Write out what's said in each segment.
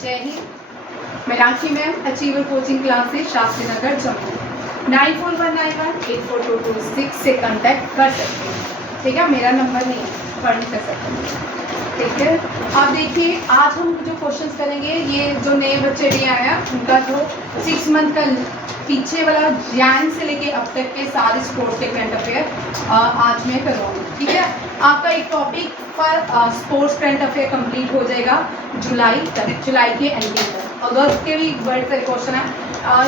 जय हिंद। मैं Rakhi ma'am, achiever coaching classes Shastri Nagar Jammu. 9419184226 से कांटेक्ट कर सकते हैं। ठीक है, मेरा नंबर नहीं है, पढ़ कर सकते हैं। ठीक है, आप देखिए आज हम जो क्वेश्चंस करेंगे, ये जो नए बच्चे भी आए हैं उनका जो 6 मंथ का पीछे वाला जैन से लेके अब तक के सारे स्पोर्ट्स के करंट अफेयर आज मैं करवाऊंगी। ठीक है, आपका एक टॉपिक पर स्पोर्ट्स करंट अफेयर कंप्लीट हो जाएगा जुलाई तक, जुलाई के एंडिंग तक। अगस्त के भी बड़े सारे क्वेश्चन हैं,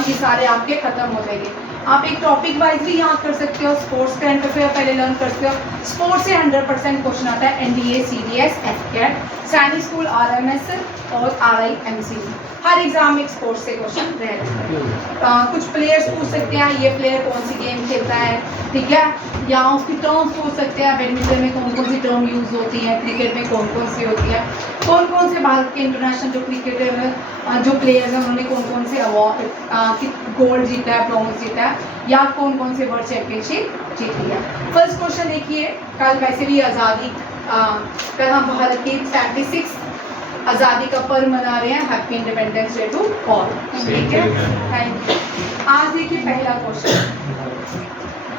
ये सारे आपके खत्म हो जाएंगे। आप एक टॉपिक वाइज भी याद कर सकते हो, स्पोर्ट्स करंट अफेयर पहले लर्न करते हो। स्पोर्ट्स से 100% क्वेश्चन आता है, एनडीए, सीडीएस, एफकेट, सैनिक स्कूल, आरएमएस और आरआईएमसी। हर एग्जाम में स्पोर्ट्स से क्वेश्चन रहते हैं। कुछ प्लेयर्स पूछ सकते हैं, ये प्लेयर कौन सी गेम खेलता है, ठीक है, या उसकी टर्म पूछ सकते हैं, बैडमिंटन में कौन कौन सी टर्म यूज होती है, क्रिकेट में कौन कौन सी होती है, कौन कौन से भारत के इंटरनेशनल जो क्रिकेटर जो प्लेयर्स हैं उन्होंने कौन कौन से अवार्ड, गोल्ड जीता है, ब्रॉन्ज जीता है, या कौन कौन से वर्ल्ड चैंपियनशिप जीती है। फर्स्ट क्वेश्चन देखिए, कल वैसे भी आज़ादी कल हम भारत की 76 आज़ादी का पर्व मना रहे हैं, happy independence day to all. ठीक है, थैंक यू। आज देखिए पहला क्वेश्चन,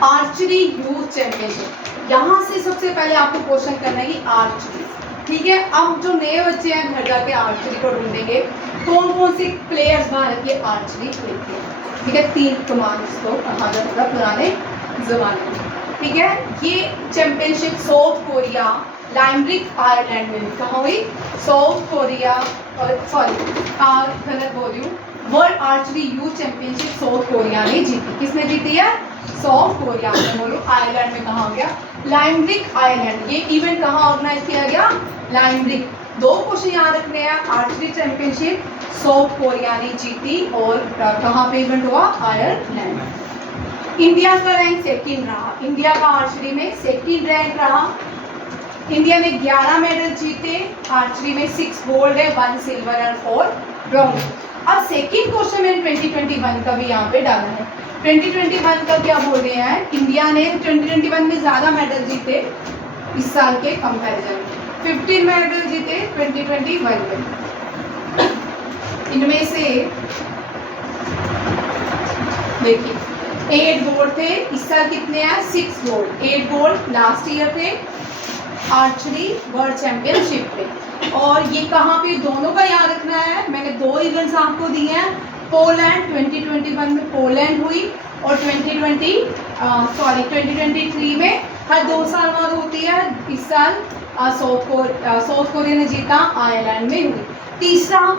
आर्चरी यूथ चैंपियनशिप। यहाँ से सबसे पहले आपको क्वेश्चन करना है कि आर्चरी, ठीक है। अब जो नए बच्चे हैं घर जाके आर्चरी को ढूंढेंगे, कौन कौन से प्लेयर्स भारत के आर्चरी खेलते हैं। ठीक है, 3 कमान इसको कहा जाता था पुराने जमाने में। ठीक है, ये चैंपियनशिप साउथ कोरिया, लाइमरिक, आयरलैंड में कहाँ हुई, साउथ कोरिया, और सॉरी गलत बोल रही हूँ, world archery youth championship south Korea ने जीती। किसने जीती है, साउथ कोरिया ने। बोलो आयरलैंड में कहाँ हो गया, लाइमरिक आयरलैंड। ये इवेंट कहाँ ऑर्गेनाइज किया गया, लाइमरिक। 2 क्वेश्चन याद रखने हैं, आर्चरी चैंपियनशिप साउथ कोरिया ने जीती और कहाँ पे इवेंट हुआ, आयरलैंड। इंडिया का रैंक सेकंड रहा, इंडिया का आर्चरी में सेकंड रैंक रहा। इंडिया ने 11 मेडल जीते, आर्चरी में 6 गोल्ड है, 1 सिल्वर और 4 ब्रॉन्ज। अब सेकंड क्वेश्चन में 2021 का भी यहाँ पे डाला है। 2021 का क्या बोल रहे हैं, इंडिया ने 2021 में ज़्यादा मेडल जीते इस साल के कंपैरिजन में, 15 मेडल जीते 2021 में। इनमें से देखिए 8 गोल्ड थे, इस साल कितने हैं, 6 गोल्ड। 8 गोल्ड लास्ट ईयर थे आर्चरी वर्ल्ड चैंपियनशिप पे। और ये कहाँ पे, दोनों का याद रखना है। मैंने 2 इवेंट्स आपको दिए हैं, पोलैंड 2021 में पोलैंड हुई, और 2023 में हर 2 साल बाद होती है। इस साल साउथ कोरिया ने जीता, आयरलैंड में हुई। तीसरा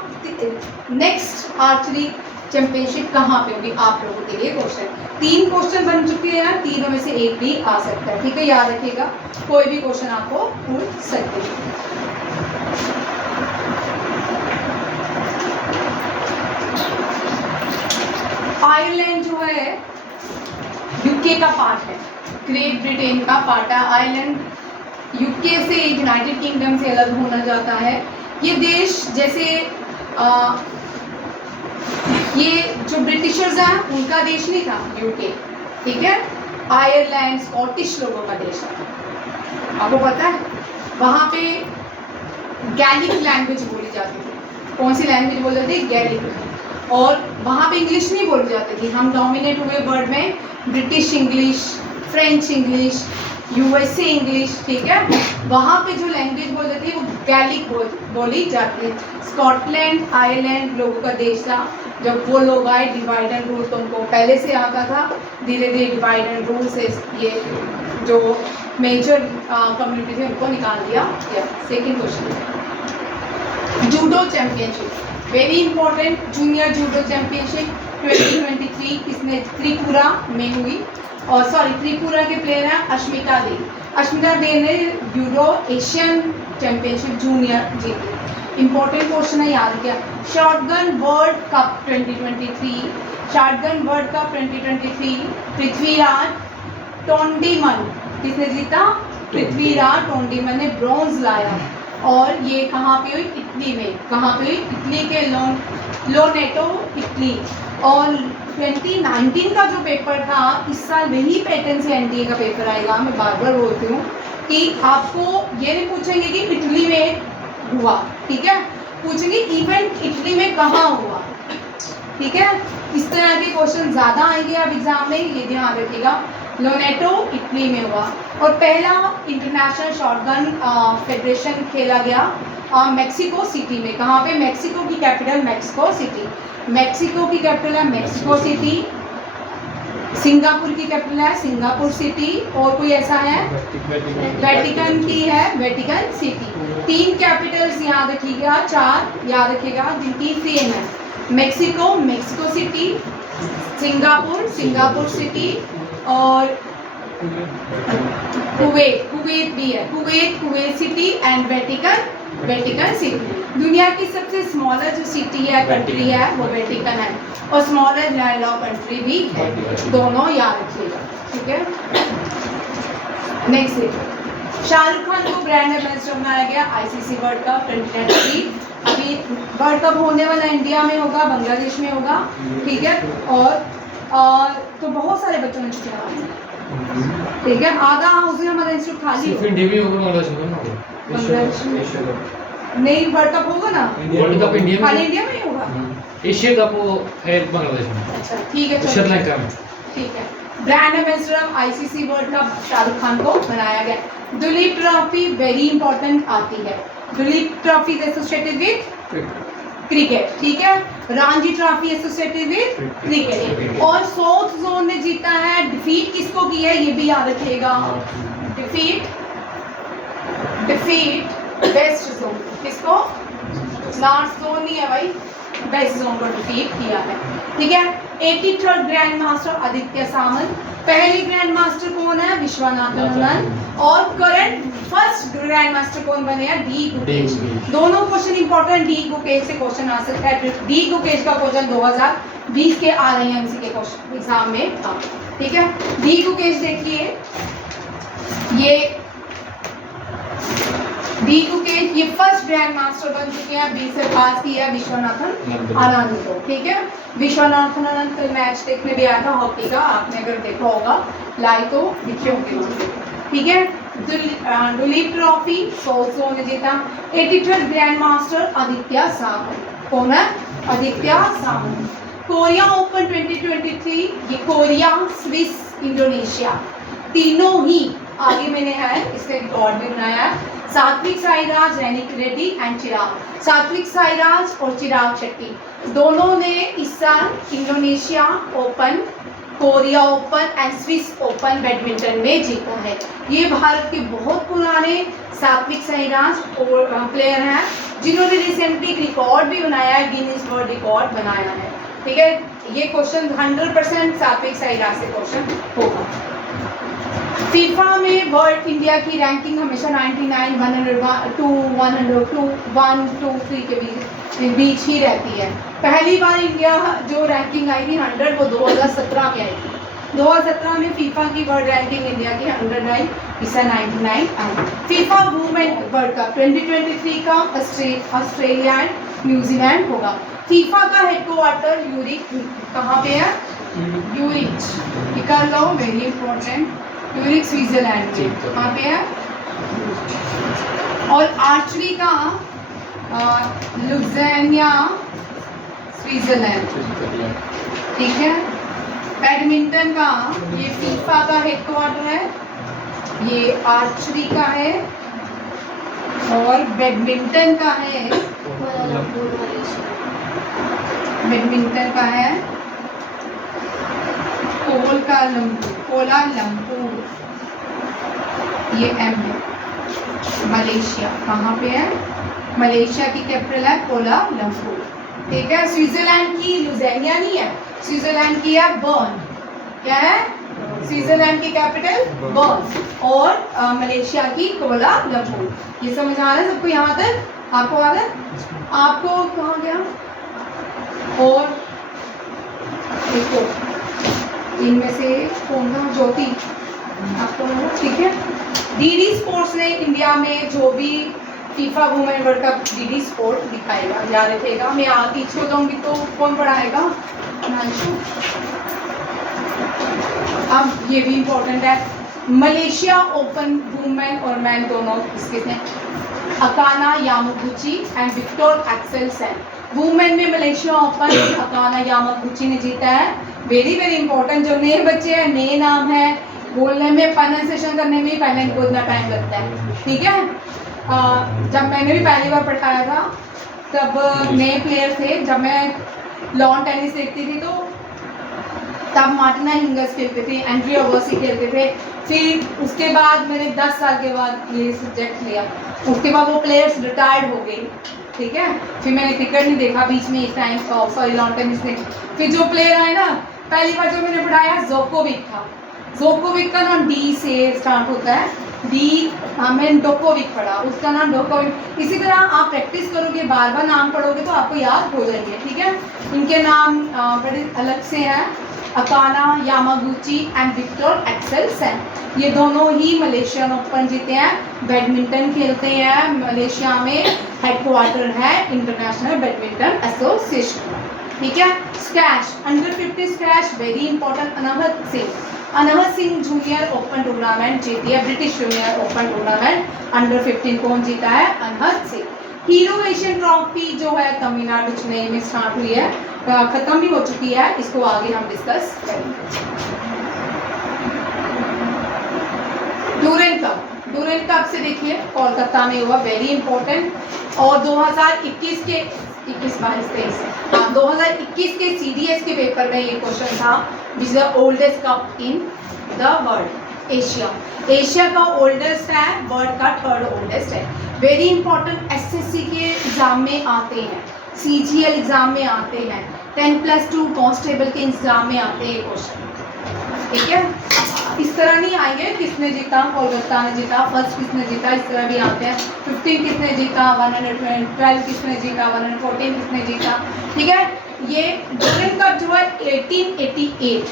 नेक्स्ट आर्चरी चैंपियनशिप कहाँ पे होगी, आप लोगों के लिए क्वेश्चन। 3 क्वेश्चन बन चुके हैं, तीनों में से एक भी आ सकता है। ठीक है, याद रखिएगा, कोई भी क्वेश्चन आपको पूछ सकते हैं। आयरलैंड जो है यूके का पार्ट है, ग्रेट ब्रिटेन का पार्ट है। आयरलैंड यूके से, यूनाइटेड किंगडम से अलग होना जाता है। ये देश जैसे ये जो ब्रिटिशर्स हैं उनका देश नहीं था यूके, ठीक है। आयरलैंड स्कॉटिश लोगों का देश है। आपको पता है वहाँ पे गैलिक लैंग्वेज बोली जाती थी। कौन सी लैंग्वेज बोली जाती है, गैलिक। और वहाँ पे इंग्लिश नहीं बोली जाती थी। हम डोमिनेट हुए वर्ल्ड में British English, French English, USA English, ठीक है। वहाँ पे जो लैंग्वेज बोली जाती है वो गैलिक बोली जाती है। स्कॉटलैंड आयरलैंड लोगों का देश था। जब वो लोग आए, डिवाइड एंड रूल तो उनको पहले से आता था, धीरे धीरे डिवाइड एंड रूल से ये जो मेजर कम्युनिटी थे उनको निकाल दिया गया। Second question, judo championship, very important. Junior judo championship 2023 किसने, त्रिपुरा में हुई। और सॉरी, त्रिपुरा के प्लेयर हैं अश्मिता दे। अश्मिता दे ने यूरो एशियन चैंपियनशिप जूनियर जीती। इंपॉर्टेंट क्वेश्चन है, याद किया। Shotgun world cup 2023, shotgun world cup 2023 Prithviraj Tondaiman किसने जीता, पृथ्वीराज टोंडीमन ने ब्रॉन्ज लाया। और ये कहाँ पे हुई, इटली में। कहाँ पे हुई, इटली के लोनेटो, इटली। और 2019 का जो पेपर था, इस साल वही पैटर्न से एनडीए का पेपर आएगा। मैं बार बार बोलती हूँ कि आपको ये नहीं पूछेंगे कि इटली में हुआ, ठीक है, पूछेंगे इवेंट इटली में कहाँ हुआ, ठीक है। इस तरह के क्वेश्चन ज़्यादा आएंगे अब एग्जाम में, ये ध्यान रखिएगा। लोनेटो इटली में हुआ, और पहला इंटरनेशनल शॉटगन फेडरेशन खेला गया मेक्सिको सिटी में। कहाँ पे? मेक्सिको की कैपिटल मेक्सिको सिटी। मेक्सिको की कैपिटल है मेक्सिको सिटी। सिंगापुर की कैपिटल है सिंगापुर सिटी। और कोई ऐसा है? वेटिकन की है वेटिकन सिटी। 3 कैपिटल्स याद रखिएगा, 4 याद रखिएगा जिनकी सेम है। Mexico Mexico city, Singapore Singapore city, और कुवैत कुवैत भी है, Kuwait Kuwait city, and Vatican Vatican city. दुनिया की सबसे स्मॉलर जो सिटी है, कंट्री है, वो वेटिकन है, और स्मॉलर लैंडलॉक कंट्री भी है। दोनों याद रखिएगा, ठीक है। नेक्स्ट है शाहरुख खान को ब्रांड एम्बेसडर बनाया गया आईसीसी वर्ल्ड कप 2023। अभी वर्ल्ड कप होने वाला इंडिया में होगा, बांग्लादेश में होगा, ठीक है। और तो बहुत सारे बच्चों ने छुट्टियां, ठीक है। आधा हाउस हमारा इंस्टीट्यूट खाली हो, इंडिया में होगा, बांग्लादेश में नहीं। वर्ल्ड कप होगा ना, वर्ल्ड कप इंडिया में, खाली इंडिया में ही होगा। एशिया कप है बांग्लादेश में। अच्छा ठीक है, चलो श्रीलंका में, ठीक है। Brand ambassador ICC world cup Shahrukh Khan को बनाया गया। दुलीप ट्रॉफी वेरी इंपॉर्टेंट आती है। Duleep trophy associated with cricket, ठीक है। Ranji trophy associated with cricket. और साउथ जोन ने जीता है। डिफीट किसको की है ये भी याद रखिएगा। डिफीट वेस्ट जोन, किसको? नॉर्थ जोन नहीं है भाई, वेस्ट जोन को डिफीट किया है, ठीक है। 83rd ग्रैंड मास्टर आदित्य सामंत। पहले ग्रैंड मास्टर कौन है? विश्वनाथन आनंद। और करंट फर्स्ट ग्रैंड मास्टर कौन बने हैं? डी गुकेश। दोनों क्वेश्चन इंपॉर्टेंट, डी गुकेश से क्वेश्चन आ सकता है। डी गुकेश का क्वेश्चन 2020 के आ रहे हैं के क्वेश्चन एग्जाम में, ठीक है। डी गुकेश देखिए, ये डी गुकेश ये फर्स्ट ग्रैंड मास्टर बन चुके हैं। 20 से पास किया विश्वनाथन आनंद को, ठीक है। विश्वनाथन आनंद कल मैच देखने भी आया था हॉकी का, आपने अगर देखा होगा लाइव तो दिखे होंगे, ठीक है। दुलीप ट्रॉफी सोल्सो ने जीता। 83rd ग्रैंड मास्टर आदित्य सामंत। कौन है? आदित्य सामंत। कोरिया ओपन 2023, ये कोरिया, स्विस, इंडोनेशिया तीनों ही आगे मैंने है, इसका रिकॉर्ड भी बनाया है। सात्विक साईराज, रैनिक रेड्डी एंड चिराग। सात्विक साईराज और चिराग शेट्टी दोनों ने इस साल Indonesia open, Korea open and Swiss open badminton में जीता है। ये भारत के बहुत पुराने सात्विक साईराज और प्लेयर हैं जिन्होंने रिसेंटली रिकॉर्ड भी बनाया है, गिनीज वर्ल्ड रिकॉर्ड बनाया है, ठीक है। ये क्वेश्चन 100% सात्विक साईराज से क्वेश्चन होगा। फीफा में वर्ल्ड इंडिया की रैंकिंग हमेशा 99, 101 to 102, 1, 2, 3 के बीच ही रहती है। पहली बार इंडिया जो रैंकिंग आई थी 100 वो 2017 में आई थी। 2017 में फीफा की वर्ल्ड रैंकिंग इंडिया की 100 आई, इससे 99 आई। फीफा वुमेन वर्ल्ड कप 2023 का ऑस्ट्रेलिया एंड न्यूजीलैंड होगा। फीफा का हेडक्वार्टर यूरिक कहाँ पे है? यूरिच, निकाल लो, वेरी इंपॉर्टेंट। यूरिक स्विट्जरलैंड में, कहाँ पे है? और आर्चरी का लुज़ेनिया स्विट्जरलैंड, ठीक है। बैडमिंटन का ये फीफा का हेडक्वार्टर है, ये आर्चरी का है, और बैडमिंटन का है, बैडमिंटन का है कोलालमपुर, ये एम है। मलेशिया कहाँ पे है? मलेशिया की कैपिटल है कोलालमपुर, ठीक है। स्विट्जरलैंड की लुज़ेनिया नहीं है, स्विट्जरलैंड की है बर्न। क्या है? स्विट्जरलैंड की कैपिटल बर्न, और मलेशिया की कोलालमपुर। ये समझ आ रहा है सबको यहाँ तक? आपको आ रहा है? आपको कहाँ गया? और देखो इनमें से कौन था? ज्योति, आपको ठीक है। डीडी स्पोर्ट्स ने इंडिया में जो भी FIFA women world cup DD sport दिखाएगा, याद रखिएगा। मैं टीच को दूंगी तो कौन पढ़ाएगा? अब ये भी इम्पोर्टेंट है। मलेशिया ओपन वुमेन और मैन दोनों इसके हैं। Akane Yamaguchi and Viktor Axelsen. Women में मलेशिया ओपन अकाना यामागुची ने जीता है। वेरी वेरी इंपॉर्टेंट, जो नए बच्चे हैं, नए नाम है, बोलने में प्रोनाउंसिएशन करने में पहले इनको इतना टाइम लगता है, ठीक है। जब मैंने भी पहली बार पढ़ाया था तब नए प्लेयर थे, जब मैं लॉन टेनिस देखती थी तो तब मार्टिना हिंगस खेलते थे, एंड्रिया वर्सी खेलते थे। फिर उसके बाद मैंने 10 साल के बाद ये सब्जेक्ट लिया, उसके बाद वो प्लेयर्स रिटायर्ड हो गए, ठीक है। फिर मैंने क्रिकेट नहीं देखा बीच में एक टाइम, सॉरी लॉन टेनिस ने। फिर जो प्लेयर आए ना, पहली बार जो मैंने पढ़ाया जोकोविक था। जोकोविक का नाम डी से स्टार्ट होता है, डी मैंने डोकोविक पढ़ा, उसका नाम डोकोविक। इसी तरह आप प्रैक्टिस करोगे, बार बार नाम पढ़ोगे तो आपको याद हो जाएंगे, ठीक है। इनके नाम बड़े अलग से हैं, Akane Yamaguchi and Viktor Axelsen. ये दोनों ही मलेशियन ओपन जीते हैं, बैडमिंटन खेलते हैं। मलेशिया में हेडक्वार्टर है इंटरनेशनल बैडमिंटन एसोसिएशन, ठीक है। Squash, under 50 squash very important. Anahad Singh junior open tournament जीती है, British junior open tournament under 15 कौन जीता है? Anahad Singh. Hero Asian trophy जो है तमिलनाडु चेन्नई में स्टार्ट हुई है, खत्म भी हो चुकी है, इसको आगे हम डिस्कस करेंगे। डूरेंट कप से देखिए कोलकाता में हुआ, वेरी इंपॉर्टेंट। और 2021 के 2021 के CDS के पेपर में ये क्वेश्चन था, which is the oldest cup in the world? Asia का ओल्डेस्ट है, वर्ल्ड का थर्ड ओल्डेस्ट है। वेरी इंपॉर्टेंट, SSC के एग्जाम में आते हैं, CGL एग्जाम में आते हैं, 10+2 कांस्टेबल के एग्जाम में आते हैं क्वेश्चन, ठीक है। इस तरह नहीं आएंगे किसने जीता, कोलकाता ने जीता, फर्स्ट किसने जीता, इस तरह भी आते हैं। 15 किसने जीता, 112 किसने जीता, 114 किसने जीता, ठीक है। ये डूरेंट कप जो है 1888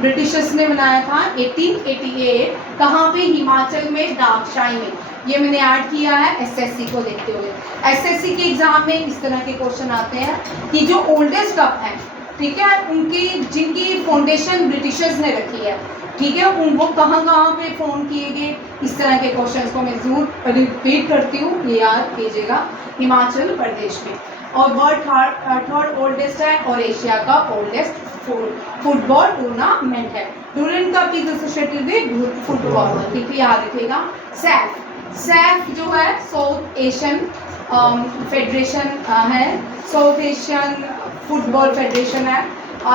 ब्रिटिशर्स ने बनाया था, 1888। कहाँ पे? हिमाचल में दागशाई में। ये मैंने ऐड किया है SSC को देखते हुए। SSC के एग्जाम में इस तरह के क्वेश्चन आते हैं कि जो ओल्डेस्ट कप है, ठीक है, उनकी जिनकी फाउंडेशन ब्रिटिशर्स ने रखी है, ठीक है, उनको कहाँ कहाँ पे फोन किए गए, इस तरह के क्वेश्चंस को मैं जरूर रिपीट करती हूँ, ये याद कीजिएगा। हिमाचल प्रदेश में। और वर्ल्ड थर्ड ओल्डेस्ट है और एशिया का ओल्डेस्ट फुटबॉल टूर्नामेंट है। Durand cup is associated with football, ठीक है, याद रखिएगा। सैफ जो है साउथ एशियन फेडरेशन है, साउथ एशियन फुटबॉल फेडरेशन है,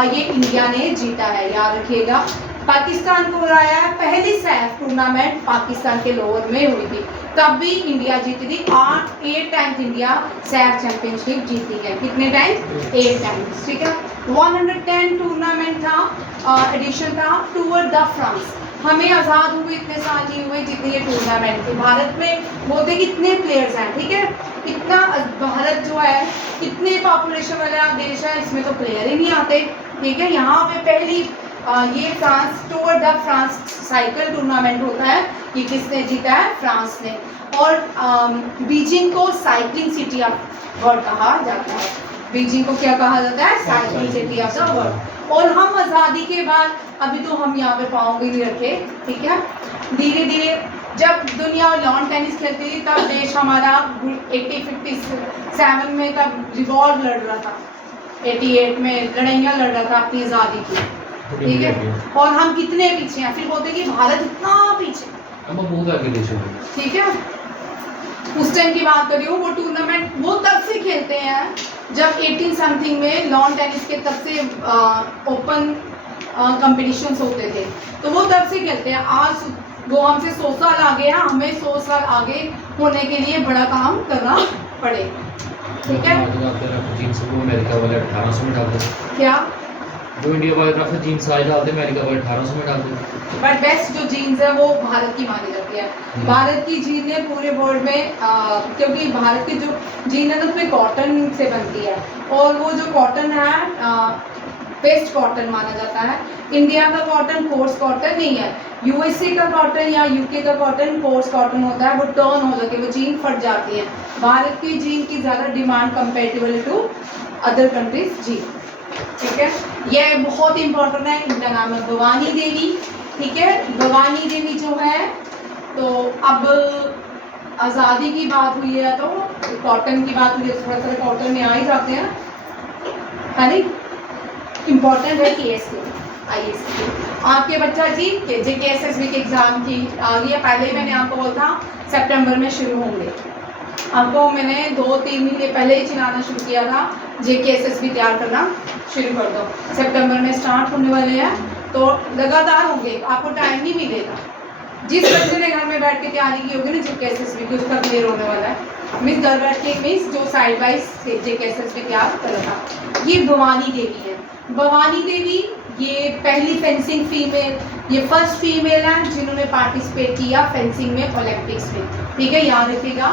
ये इंडिया ने जीता है, याद रखिएगा। पाकिस्तान को हराया है, पहली सैफ टूर्नामेंट पाकिस्तान के लाहौर में हुई थी, तब भी इंडिया जीती थी। 8 टाइम्स इंडिया सैफ चैंपियनशिप जीती है, कितने टाइम्स? 8 टाइम्स, ठीक है। 110 टूर्नामेंट था, एडिशन था टूवर्ड द फ्रांस। हमें आज़ाद हुए इतने साल नहीं हुए जितने ये टूर्नामेंट थे। भारत में बोलते कितने प्लेयर्स हैं, ठीक है, इतना भारत जो है कितने पॉपुलेशन वाला देश है, इसमें तो प्लेयर ही नहीं आते, ठीक है। यहाँ पे पहली ये France toward the France cycle tournament होता है, ये किसने जीता है? फ्रांस ने। और बीजिंग को साइकिलिंग सिटी ऑफ वर्ल्ड कहा जाता है। बीजिंग को क्या कहा जाता है? Cycling city of the world. और हम आज़ादी के बाद, अभी तो हम यहाँ पे पाँव भी नहीं रखे, ठीक है, धीरे धीरे जब दुनिया लॉन टेनिस खेलती थी तब देश हमारा 1857 में तब रिवॉल्व लड़ रहा था, 88 में लड़ाइयाँ लड़ रहा था अपनी आज़ादी की, ठीक है। और हम कितने पीछे हैं, फिर बोलते कि भारत इतना पीछे, हम बहुत आगे देश हो, ठीक है। उस टाइम की बात कर रही हूँ, वो टूर्नामेंट वो तब से खेलते हैं जब 18 समथिंग में लॉन टेनिस के तब से ओपन कंपटीशंस होते थे, तो वो तब से खेलते हैं। आज वो हमसे 100 साल आगे हैं, हमें 100 साल आगे होने के लिए बड़ा काम करना पड़े, ठीक है। जीन्स को अमेरिका वाले 1800 में डालते, क्या जो इंडिया वाले तरफ से जीन्स आज डालते, अमेरिका वाले 1800 में डालते। बट बेस्ट जो जीन्स है वो भारत की मानी जाती है। भारत की जीन है पूरे वर्ल्ड में, क्योंकि भारत की जो जीन है ना उसमें कॉटन से बनती है, और वो जो कॉटन है बेस्ट कॉटन माना जाता है। इंडिया का कॉटन कोर्स कॉटन नहीं है, USA का कॉटन या UK का कॉटन कोर्स कॉटन होता है, वो टर्न हो जाती है, वो जीन फट जाती है। भारत की जीन की ज़्यादा demand comparatively to other countries jean, ठीक है। यह बहुत इंपॉर्टेंट है, इनका नाम है भवानी देवी, ठीक है। भवानी देवी जो है, तो अब आज़ादी की बात हुई है तो कॉटन की बात हुई, थोड़ा सा कॉटन में आ ही जाते हैं, है नहीं? इम्पोर्टेंट है केएस के आईएएस के। आपके बच्चा जी के जेकेएसएसबी के एग्जाम की आ गई है, पहले ही मैंने आपको बोला था सितंबर में शुरू होंगे। आपको मैंने 2-3 महीने पहले ही चिनाना शुरू किया था, जेकेएसएसबी तैयार करना शुरू कर दो, सितंबर में स्टार्ट होने वाले हैं, तो लगातार होंगे, आपको टाइम नहीं मिलेगा। जिस बच्चे ने घर में बैठ के तैयारी की होगी ना जेकेएसएसबी की, उसका क्लियर होने वाला है। मीन्स घर बैठ के मीन्स जो साइड बाई जेकेएसएसबी तैयार करेगा। ये भवानी देवी है। भवानी देवी ये पहली फेंसिंग फीमेल, ये फर्स्ट फीमेल है जिन्होंने पार्टिसिपेट किया फेंसिंग में ओलंपिक्स में, ठीक है, याद रखिएगा।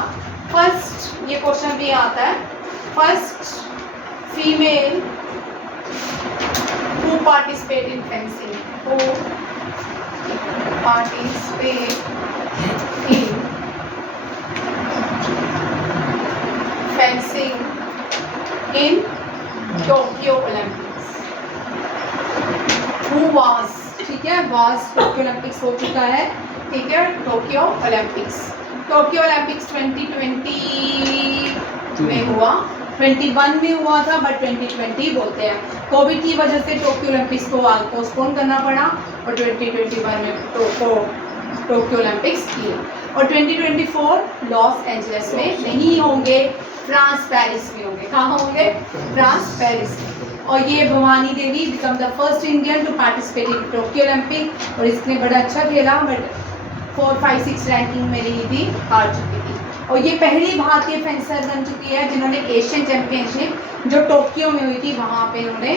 फर्स्ट, ये क्वेश्चन भी आता है, first female who participate in fencing, who participate in fencing in Tokyo Olympics, who was, ठीक है, was टोक्यो ओलंपिक्स हो चुका है, ठीक है, टोक्यो ओलंपिक्स 2020 में हुआ, 21 में हुआ था बट 2020 बोलते हैं। कोविड की वजह से टोक्यो ओलंपिक्स को पोस्टपोन करना पड़ा और 2021 में टोक्यो ओलंपिक्स किए, और 2024 लॉस एंजलिस में नहीं होंगे, फ्रांस पेरिस में होंगे। कहाँ होंगे? फ्रांस पेरिस में। और ये Bhavani Devi become the first Indian to participate in Tokyo Olympic, और इसने बड़ा अच्छा खेला बट 4, 5, 6 रैंकिंग में रही थी, हार चुकी थी। और ये पहली भारतीय फेंसर बन चुकी है जिन्होंने एशियन चैंपियनशिप जो टोक्यो में हुई थी वहाँ पे उन्होंने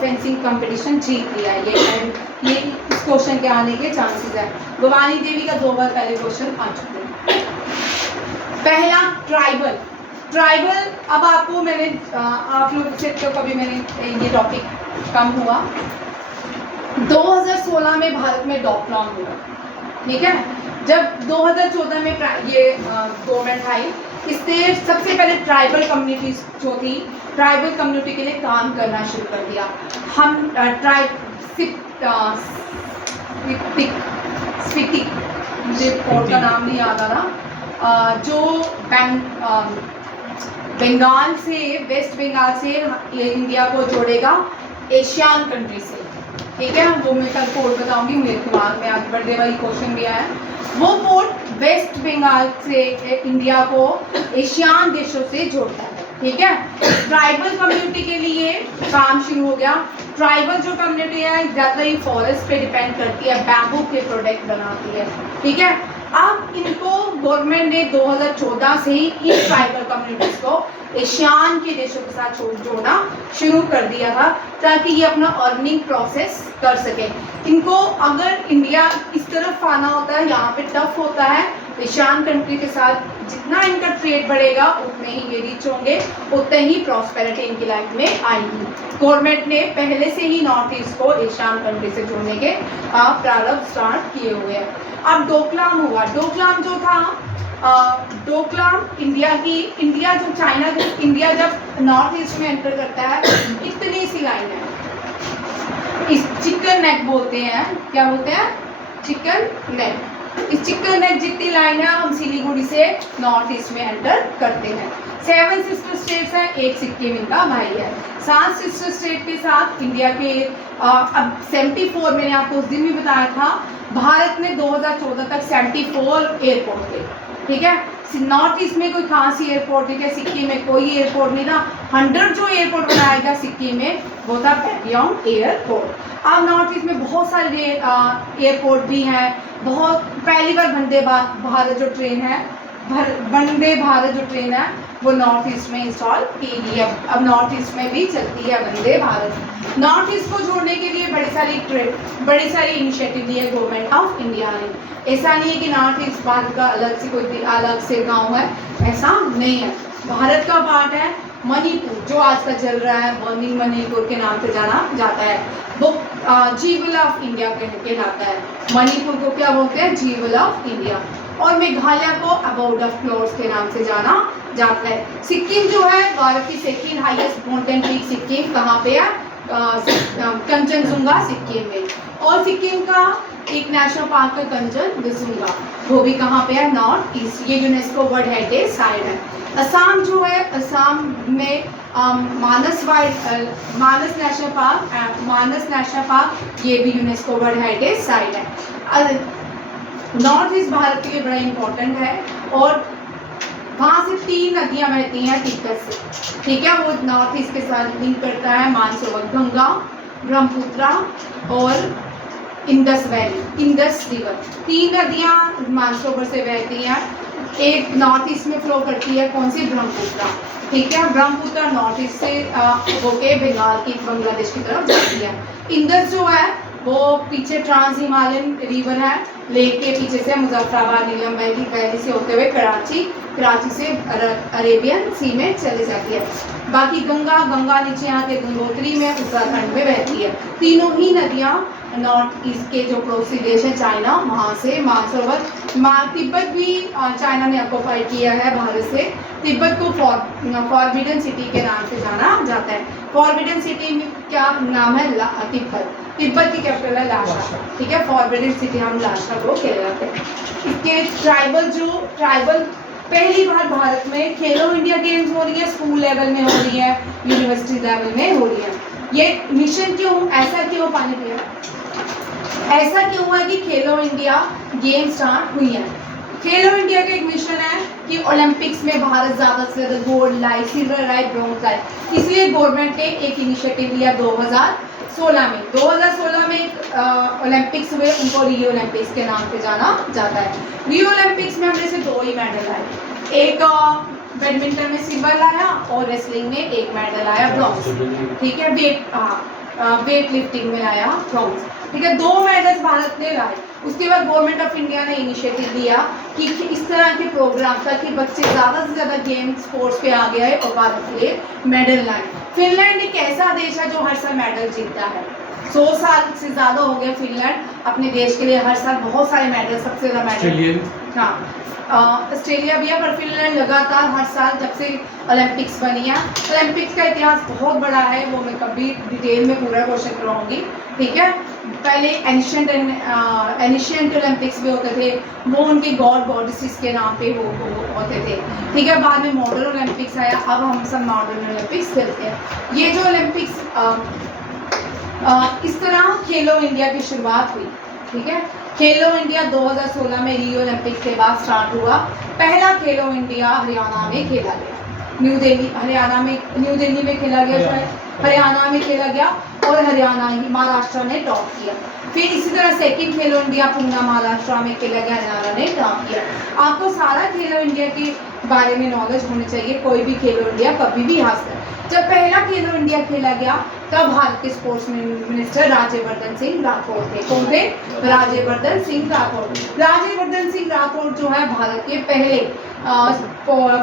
फेंसिंग कंपटीशन जीत लिया है। ये इस क्वेश्चन के आने के चांसेस है। भवानी देवी का 2 बार पहले क्वेश्चन आ चुके हैं। पहला ट्राइबल, अब आपको मैंने आप लोग से तो कभी मैंने ये टॉपिक कम हुआ, 2016 में भारत में डोकलाम हुआ, ठीक है। जब 2014 में ये गवर्नमेंट आई, इसने सबसे पहले ट्राइबल कम्युनिटी जो थी, ट्राइबल कम्युनिटी के लिए काम करना शुरू कर दिया। हम स्पीटिक, मुझे कोर्ट का नाम नहीं याद आ रहा, जो बंगाल से, वेस्ट बंगाल से इंडिया को जोड़ेगा एशियान कंट्री से, ठीक है। वो मैं कल कोर्ट बताऊंगी, मेरे दिमाग में आज बर्थडे वाली क्वेश्चन भी आया। वो पोर्ट वेस्ट बंगाल से इंडिया को एशियान देशों से जोड़ता है, ठीक है। ट्राइबल कम्युनिटी के लिए काम शुरू हो गया। ट्राइबल जो कम्युनिटी है ज़्यादातर ही फॉरेस्ट पे डिपेंड करती है, बैम्बू के प्रोडक्ट बनाती है, ठीक है। अब इनको गवर्नमेंट ने 2014 से ही इन ट्राइबल कम्युनिटीज को एशियान के देशों के साथ जोड़ना शुरू कर दिया था ताकि ये अपना अर्निंग प्रोसेस कर सके। इनको अगर इंडिया इस तरफ आना होता है, यहाँ पे टफ होता है, एशियान कंट्री के साथ जितना इनका ट्रेड बढ़ेगा उतने ही ये रिच होंगे, उतने ही प्रॉस्पेरिटी इनकी लाइफ में आएगी। गवर्नमेंट ने पहले से ही नॉर्थ ईस्ट को एशियान कंट्री से जोड़ने के प्रारंभ स्टार्ट किए हुए हैं। अब डोकलाम हुआ। डोकलाम जो था, डोकलाम इंडिया जो चाइना, इंडिया जब नॉर्थ ईस्ट में एंटर करता है, इतनी सी लाइन है, इस चिकन नेक बोलते हैं, क्या बोलते हैं? Chicken neck. इस चिकन नेक जितनी लाइन है हम सिलीगुड़ी से नॉर्थ ईस्ट में एंटर करते हैं। 7 सिस्टर स्टेट्स हैं, एक सिक्किम इनका भाई है। 7 सिस्टर स्टेट के साथ इंडिया के अब 74, मैंने आपको उस दिन भी बताया था, भारत में 2014 तक 74 एयरपोर्ट थे, ठीक है। नॉर्थ ईस्ट में कोई खास एयरपोर्ट नहीं है, सिक्किम में कोई एयरपोर्ट नहीं था। 100 जो एयरपोर्ट बनाया गया सिक्किम में वो था पैक्योंग एयरपोर्ट। अब नॉर्थ ईस्ट में बहुत सारे एयरपोर्ट भी हैं। बहुत पहली बार वंदे भारत जो ट्रेन है, वंदे भारत जो ट्रेन है वो नॉर्थ ईस्ट में इंस्टॉल की गई है। अब नॉर्थ ईस्ट में भी चलती है वंदे भारत। नॉर्थ ईस्ट को जोड़ने के लिए बड़ी सारी इनिशिएटिव ली है गवर्नमेंट ऑफ इंडिया ने। ऐसा नहीं है कि नॉर्थ ईस्ट भारत का अलग से कोई अलग से गांव है, ऐसा नहीं है। भारत का पार्ट है। मणिपुर जो आज का चल रहा है, बर्निंग मणिपुर के नाम से जाना जाता है, वो जीवल ऑफ इंडिया कहलाता है। मणिपुर को क्या बोलते हैं? Jewel of India. और मेघालय को अबाउट ऑफ फ्लोर्स के नाम से जाना जाता है। सिक्किम जो है भारत की second highest mountain peak Sikkim कहाँ पे है? कंचनजुंगा सिक्किम में। और सिक्किम का एक नेशनल पार्क है कंचनजुंगा, वो भी कहाँ पे है? North east. ये यूनेस्को वर्ल्ड हेरिटेज साइट है। असम जो है, असम में मानस नेशनल पार्क ये भी यूनेस्को वर्ल्ड हेरिटेज साइट है। नॉर्थ ईस्ट भारत के लिए बड़ा इम्पोर्टेंट है और वहाँ से 3 नदियाँ बहती हैं तिब्बत से, ठीक है। वो नॉर्थ ईस्ट के साथ लिंक करता है मानसरोवर, गंगा, ब्रह्मपुत्रा और इंडस वैली, इंडस रिवर। 3 नदियाँ मानसरोवर से बहती हैं। एक नॉर्थ ईस्ट में फ्लो करती है, कौन सी? ब्रह्मपुत्रा, ठीक है। ब्रह्मपुत्रा नॉर्थ ईस्ट से होके बंगाल की, बांग्लादेश की तरफ जाती है। इंडस जो है वो पीछे ट्रांस हिमालयन रिवर है, लेक के पीछे से मुजफ्फराबाद, नीलम वैली से होते हुए कराची से अरेबियन सी में चली जाती है। बाकी गंगा नीचे यहाँ के गंगोत्री में, उत्तराखंड में बहती है। तीनों ही नदियाँ नॉर्थ ईस्ट के जो पड़ोसी देश है चाइना, वहाँ से मानसरोवर, तिब्बत भी चाइना ने ऑक्युपाई किया है भारत से। तिब्बत को फॉरबिडन सिटी के नाम से जाना जाता है। फॉरबिडन सिटी में क्या नाम है? तिब्बत की कैपिटल है लाशा, ठीक है। फॉरबिडन सिटी हम लाशा को कहलाते हैं। इसके ट्राइबल पहली बार भारत में खेलो इंडिया गेम्स हो रही है, स्कूल लेवल में हो रही है, यूनिवर्सिटी लेवल में हो रही है। ये मिशन क्यों, ऐसा क्यों, पानी पिया, ऐसा क्यों हुआ कि खेलो इंडिया गेम स्टार्ट हुई है? खेलो इंडिया का एक मिशन है कि ओलंपिक्स में भारत ज़्यादा से ज़्यादा गोल्ड लाए, सिल्वर लाए, ब्रॉन्ज लाए। इसलिए गवर्नमेंट ने एक इनिशिएटिव लिया 2016 में। 2016 में ओलंपिक्स हुए, उनको रियो ओलंपिक्स के नाम से जाना जाता है। रियो ओलंपिक्स में हमने से 2 ही मेडल लाए, एक बैडमिंटन में सिल्वर लाया और रेसलिंग में 1 मेडल आया ब्रॉन्ज, ठीक है। वेट लिफ्टिंग में लाया ब्रॉन्ज, ठीक है। 2 मेडल्स भारत ने लाए। उसके बाद गवर्नमेंट ऑफ इंडिया ने इनिशिएटिव लिया कि इस तरह के प्रोग्राम ताकि बच्चे ज़्यादा से ज़्यादा गेम स्पोर्ट्स पे आगे आए और भारत के लिए मेडल लाए। फिनलैंड एक ऐसा देश है जो हर साल मेडल जीतता है। 100 साल से ज़्यादा हो गया फिनलैंड अपने देश के लिए हर साल बहुत सारे मेडल, सबसे ज़्यादा मेडल। हाँ, ऑस्ट्रेलिया भी है, पर फिनलैंड लगातार हर साल जब से ओलंपिक्स बनी है। ओलंपिक्स का इतिहास बहुत बड़ा है, वो मैं कभी डिटेल में पूरा क्वेश्चन करवाऊंगी, ठीक है। पहले एनिशियंट ओलंपिक्स भी होते थे, वो उनके गॉडेसेस के नाम पे होते थे, ठीक है। बाद में मॉडर्न ओलंपिक्स आया, अब हम सब मॉडर्न ओलंपिक्स खेलते हैं। ये जो ओलंपिक्स इस तरह खेलो इंडिया की शुरुआत हुई, ठीक है। खेलो इंडिया 2016 में रियो ओलंपिक्स के बाद स्टार्ट हुआ। पहला खेलो इंडिया हरियाणा में खेला गया, न्यू दिल्ली में खेला गया, शायद हरियाणा में खेला गया और महाराष्ट्र ने टॉप किया। फिर इसी तरह सेकंड खेलो इंडिया पूना महाराष्ट्र में खेला गया, हरियाणा ने टॉप किया। आपको सारा खेलो इंडिया के बारे में नॉलेज होनी चाहिए, कोई भी खेलो इंडिया कभी भी हासिल। जब पहला खेलो इंडिया खेला गया तब भारत के स्पोर्ट्स मिनिस्टर राज्यवर्धन सिंह राठौड़ थे। कौन थे? राज्यवर्धन सिंह राठौड़। राज्यवर्धन सिंह राठौड़ जो है भारत के पहले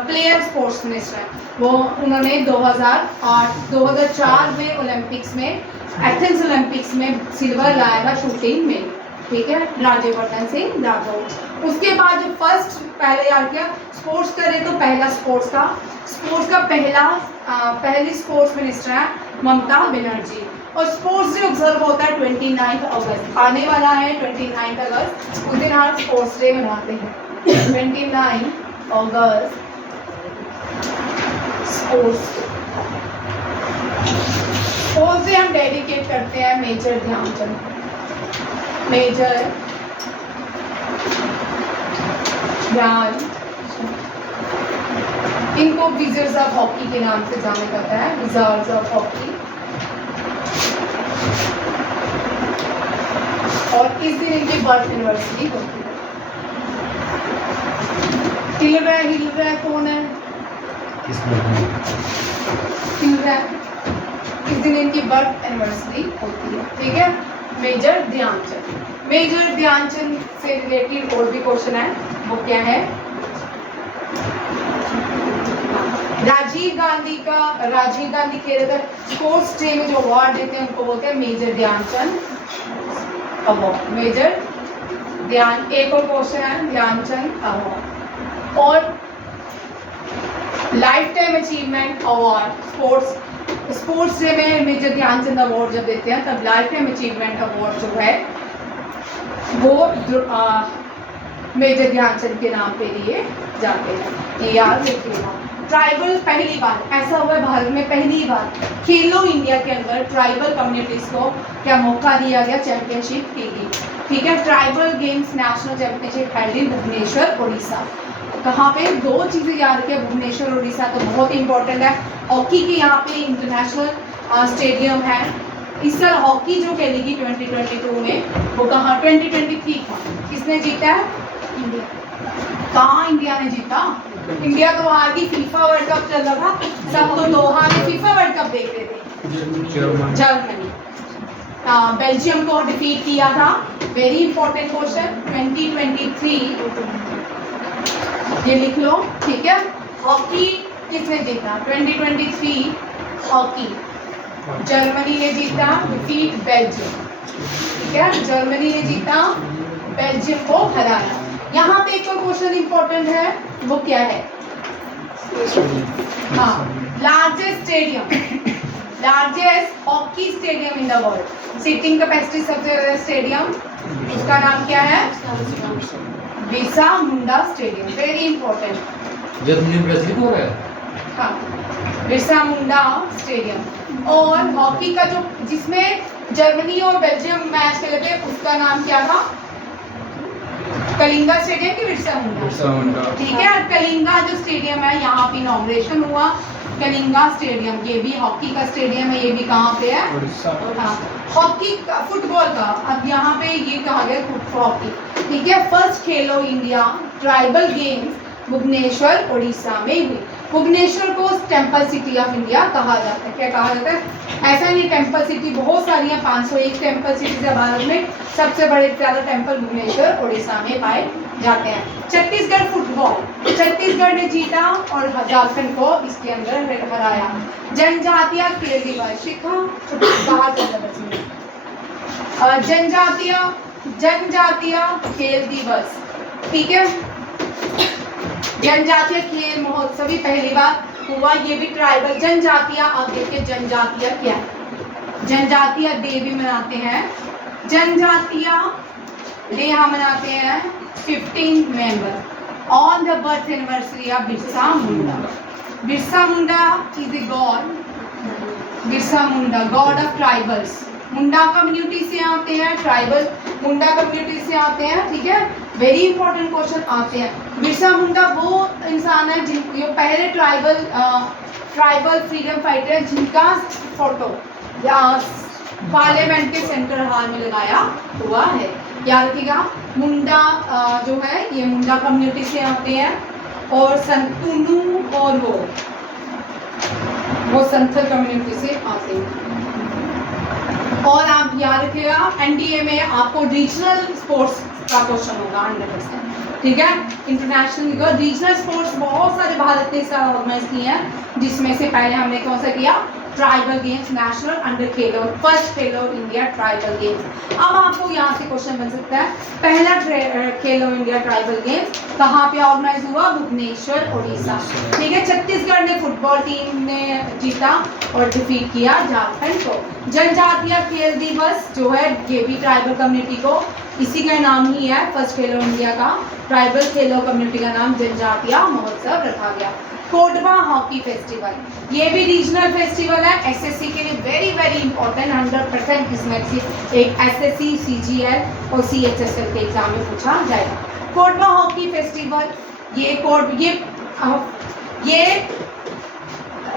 प्लेयर स्पोर्ट्स मिनिस्टर हैं। वो उन्होंने 2004 में ओलंपिक्स में, एथेंस ओलंपिक्स में सिल्वर लाया था शूटिंग में, ठीक है, राज्यवर्धन सिंह राठौड़। उसके बाद जो पहले याद किया स्पोर्ट्स करे तो पहला स्पोर्ट्स का पहली स्पोर्ट्स मिनिस्टर है ममता बनर्जी। और स्पोर्ट्स डे ऑब्जर्व होता है 29 अगस्त, आने वाला है 29 अगस्त, उस दिन हम स्पोर्ट्स डे मनाते हैं। 29 अगस्त स्पोर्ट्स डे हम डेडिकेट करते हैं मेजर ध्यानचंद, मेजर ध्यान। इनको विजर्स ऑफ हॉकी के नाम से जाना जाता है, विजर्स ऑफ हॉकी। और इस दिन इनकी बर्थ एनिवर्सरी होती है। हिल रहा है कौन है? हिल रहा है, इस दिन इनकी बर्थ एनिवर्सरी होती है, ठीक है। मेजर ध्यानचंद। मेजर ध्यानचंद से रिलेटेड और भी क्वेश्चन है, वो क्या है? राजीव गांधी खेल रहे थे स्पोर्ट्स डे में जो अवार्ड देते हैं उनको बोलते हैं मेजर ध्यानचंद अवार्ड। मेजर ध्यान, एक और क्वेश्चन है ध्यानचंद अवार्ड। और life time achievement award sports day में मेजर ध्यानचंद अवार्ड जब देते हैं तब लाइफ टाइम अचीवमेंट अवार्ड जो है वो मेजर ध्यानचंद के नाम पे दिए जाते हैं, ये याद रखिएगा। ट्राइबल पहली बार ऐसा हुआ है भारत में, पहली बार खेलो इंडिया के अंदर ट्राइबल कम्युनिटीज़ को क्या मौका दिया गया चैंपियनशिप के लिए। ठीक है, tribal games national championship held in Bhubaneswar Orissa. कहाँ पे, दो चीज़ें याद रखिए, भुवनेश्वर उड़ीसा तो बहुत इंपॉर्टेंट है। हॉकी के यहाँ पे इंटरनेशनल स्टेडियम है। इस साल हॉकी जो खेलेगी 2022 में वो कहाँ, 2023 का किसने जीता है, इंडिया। कहाँ इंडिया ने जीता, इंडिया तो हार गई, फीफा वर्ल्ड कप चल रहा था, सब तो दोहा में फीफा वर्ल्ड कप देख रहे थे। जर्मनी बेल्जियम को डिफीट किया था। वेरी इंपॉर्टेंट क्वेश्चन 2023 ये लिख लो। ठीक है, हॉकी किसने जीता 2023 हॉकी, जर्मनी ने जीता, डिफीट बेल्जियम। ठीक है, जर्मनी ने जीता, बेल्जियम को हराया। यहाँ पे एक और क्वेश्चन इंपॉर्टेंट है, वो क्या है, हाँ, largest stadium, largest hockey stadium in the world, seating capacity सबसे ज़्यादा स्टेडियम, उसका नाम क्या है, Birsa Munda stadium. Very important, Germany Brazil हो रहा है, हाँ, बिरसा मुंडा स्टेडियम। और हॉकी का जो जिसमें जर्मनी और बेल्जियम मैच खेले थे उसका नाम क्या था, कलिंगा स्टेडियम की बिरसा मुंडा। ठीक है, कलिंगा जो स्टेडियम है यहाँ पे इनॉग्रेशन हुआ, कलिंगा स्टेडियम, ये भी हॉकी का स्टेडियम है, ये भी कहाँ पे है, हाँ, हॉकी का, फुटबॉल का। अब यहाँ पे ये कहा गया हॉकी। ठीक है, first Khelo India tribal games Bhubaneswar Orissa में हुई। भुवनेश्वर को टेम्पल सिटी ऑफ इंडिया कहा जाता है। क्या कहा जाता है, ऐसा नहीं, टेम्पल सिटी बहुत सारी हैं, 501 टेम्पल सिटीज है भारत में, सबसे बड़े ज़्यादा टेम्पल भुवनेश्वर उड़ीसा में पाए जाते हैं। छत्तीसगढ़ फुटबॉल, छत्तीसगढ़ ने जीता और झारखंड को इसके अंदर हराया। जनजातीय खेल दिवस शिखा बाहर जनजातीय खेल दिवस। ठीक है, जनजातीय खेल महोत्सव भी पहली बार हुआ, ये भी ट्राइबल जनजातीय। आप देखिए जनजातीय क्या है, जनजातीय डे भी मनाते हैं, जनजातीय डे हम मनाते हैं 15 नवंबर on the birth anniversary of Birsa Munda. Birsa Munda is a god, Birsa Munda god of tribals, Munda community से आते हैं, ट्राइबल मुंडा कम्युनिटी से आते हैं। ठीक है, वेरी इंपॉर्टेंट क्वेश्चन आते हैं। बिरसा मुंडा वो इंसान है जो पहले ट्राइबल फ्रीडम फाइटर जिनका फोटो पार्लियामेंट के सेंट्रल हॉल में लगाया हुआ है। याद रखिएगा, मुंडा जो है ये मुंडा कम्युनिटी से आते हैं और संतुनु और वो संथल कम्युनिटी से आते हैं। और आप याद रखिएगा एनडीए में आपको रीजनल स्पोर्ट्स का क्वेश्चन होगा 100%। ठीक है, इंटरनेशनल रीजनल स्पोर्ट्स बहुत सारे भारत ने ऑर्गेनाइज किए हैं, जिसमें से पहले हमने कौन सा किया, ट्राइबल गेम्स नेशनल अंडर खेलो, first Khelo India tribal games. अब आपको यहाँ से क्वेश्चन बन सकता है, पहला खेलो इंडिया ट्राइबल गेम्स कहाँ पे ऑर्गेनाइज हुआ, भुवनेश्वर उड़ीसा। ठीक है, छत्तीसगढ़ ने फुटबॉल टीम ने जीता और डिफीट किया झारखंड को। जनजातीय खेल दिवस जो है ये भी ट्राइबल कम्युनिटी को, इसी का नाम ही है फर्स्ट खेलो इंडिया का, ट्राइबल खेलो कम्युनिटी का नाम जनजातीय महोत्सव रखा गया। कोटवा हॉकी फेस्टिवल, ये भी रीजनल फेस्टिवल है, एसएससी के लिए वेरी वेरी इंपॉर्टेंट, 100% इसमें से एक एसएससी, सीजीएल और सीएचएसएल के एग्जाम में पूछा जाएगा। कोटवा हॉकी फेस्टिवल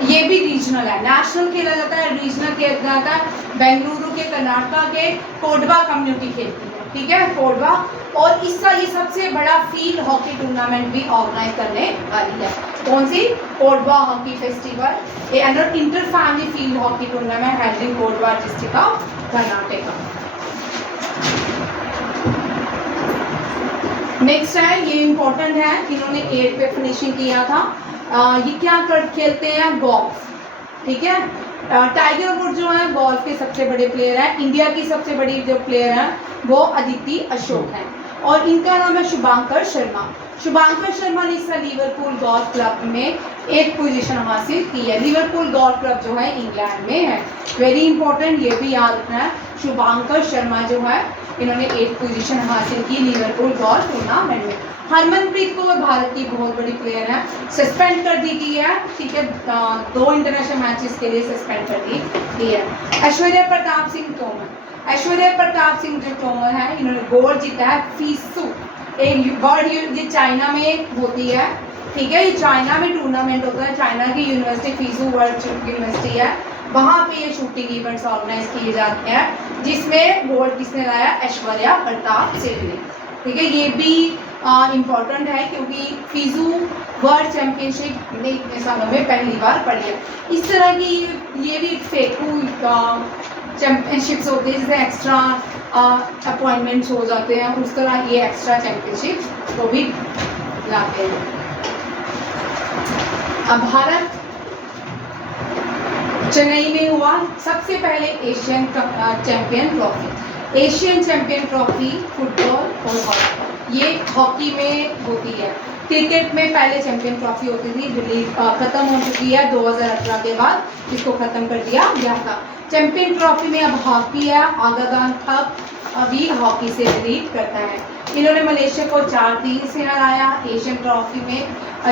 ये भी रीजनल है, नेशनल खेला जाता है, रीजनल खेला जाता है। बेंगलुरु के कर्नाटका के कोटवा कम्युनिटी खेलती है। ठीक है, कोटवा, और इसका ये सबसे बड़ा फील्ड हॉकी टूर्नामेंट भी ऑर्गेनाइज करने वाली है। कौन सी, Kodava hockey festival, a inter family field hockey tournament held in Kodava district of Karnataka. Next है, ये इंपॉर्टेंट है, इन्होंने 8 पे फिनिशिंग किया था। ये क्या खेलते हैं, गोल्फ। ठीक है, टाइगर वुड जो है गोल्फ के सबसे बड़े प्लेयर हैं। इंडिया की सबसे बड़ी जो प्लेयर है वो अदिति अशोक हैं। और इनका नाम है शुभांकर शर्मा। शुभांकर शर्मा ने इस साल लिवरपूल गोल्फ क्लब में 8 पोजीशन हासिल की है। लिवरपूल गोल्फ क्लब जो है इंग्लैंड में है, वेरी इंपॉर्टेंट, ये भी याद रखना है। शुभांकर शर्मा जो है इन्होंने 8 पोजीशन हासिल की लिवरपूल गोल्फ टूर्नामेंट में। हरमनप्रीत कौर भारत की बहुत बड़ी प्लेयर है, सस्पेंड कर दी गई है, ठीक है, 2 इंटरनेशनल मैचेस के लिए सस्पेंड कर दी गई है। ऐश्वर्या प्रताप सिंह तोमर, ऐश्वर्या प्रताप सिंह जो तोमर है इन्होंने गोल्ड जीता है फीसू, एक वर्ल्ड ये चाइना में होती है, ठीक है, ये चाइना में टूर्नामेंट होता है, चाइना की यूनिवर्सिटी फीसू वर्ल्ड यूनिवर्सिटी है, वहाँ पे ये शूटिंग इवेंट्स ऑर्गेनाइज किए जाते हैं जिसमें गोल्ड किसने लाया, ऐश्वर्या प्रताप सिंह ने, ठीक है। ये भी इम्पोर्टेंट है क्योंकि फीजू वर्ल्ड चैम्पियनशिप ने इतने सालों में पहली बार पड़ी है। इस तरह की ये भी फेकू चैम्पियनशिप्स होती है जिसमें एक्स्ट्रा अपॉइंटमेंट्स हो जाते हैं, उस तरह ये एक्स्ट्रा चैम्पियनशिप को भी लाते हैं। अब भारत चेन्नई में हुआ सबसे पहले Asian champion trophy, Asian champion trophy football और हॉकी, ये हॉकी में होती है। क्रिकेट में पहले चैंपियन ट्रॉफी होती थी, रिलीज खत्म हो चुकी है 2018 के बाद इसको ख़त्म कर दिया गया था। चैंपियन ट्रॉफी में अब हॉकी है, आगाखान कप अभी हॉकी से रिलीज करता है। इन्होंने मलेशिया को 4-3 से हराया एशियन ट्रॉफी में।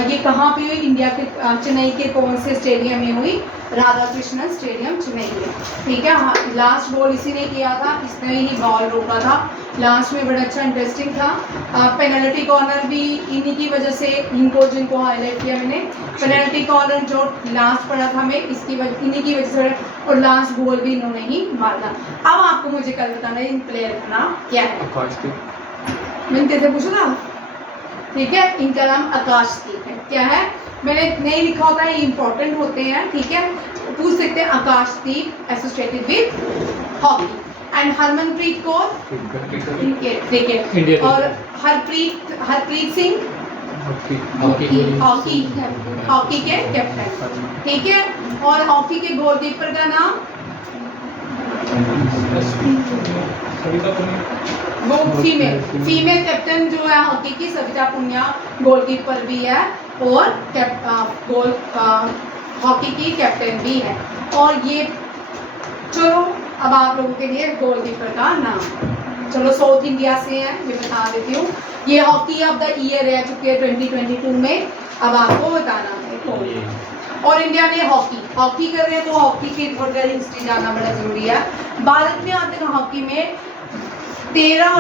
ये कहाँ पे हुई, इंडिया के चेन्नई के कौन से स्टेडियम में हुई, राधा कृष्णन स्टेडियम चेन्नई में, ठीक है। हाँ, लास्ट बॉल इसी ने किया था, इसने ही बॉल रोका था लास्ट में, बड़ा अच्छा इंटरेस्टिंग था। पेनल्टी कॉर्नर भी इन्हीं की वजह से, इनको जिनको हाईलाइट किया मैंने, पेनल्टी कॉर्नर जो लास्ट पड़ा था मैं इसकी वजह, इन्हीं की वजह से, और लास्ट गोल भी इन्होंने ही मारा। अब आपको मुझे कल बताना है इन प्लेयर का नाम क्या है, मैंने कैसे पूछा था, ठीक है। इनका नाम आकाशदीप है, क्या है, मैंने नहीं लिखा होता है, ये इंपॉर्टेंट होते हैं, ठीक है, पूछ सकते हैं। Akashdeep associated with hockey, and Harmanpreet Kaur cricket, और हरप्रीत सिंह हॉकी के कैप्टन, ठीक है। और हॉकी के गोलकीपर का नाम वो फीमेल कैप्टन जो है हॉकी की सविता पुनिया गोलकीपर भी है, और हॉकी की कैप्टन भी है। और ये चलो अब आप लोगों के लिए गोलकीपर का नाम, चलो साउथ इंडिया से है, ये बता देती हूँ। ये हॉकी ऑफ द ईयर रह चुकी है 2022 में, अब आपको बताना है कौन। और इंडिया ने हॉकी कर रहे हैं तो हॉकी की थोड़ी हिस्ट्री जानना बड़ा जरूरी है। भारत में आते हैं हॉकी में 12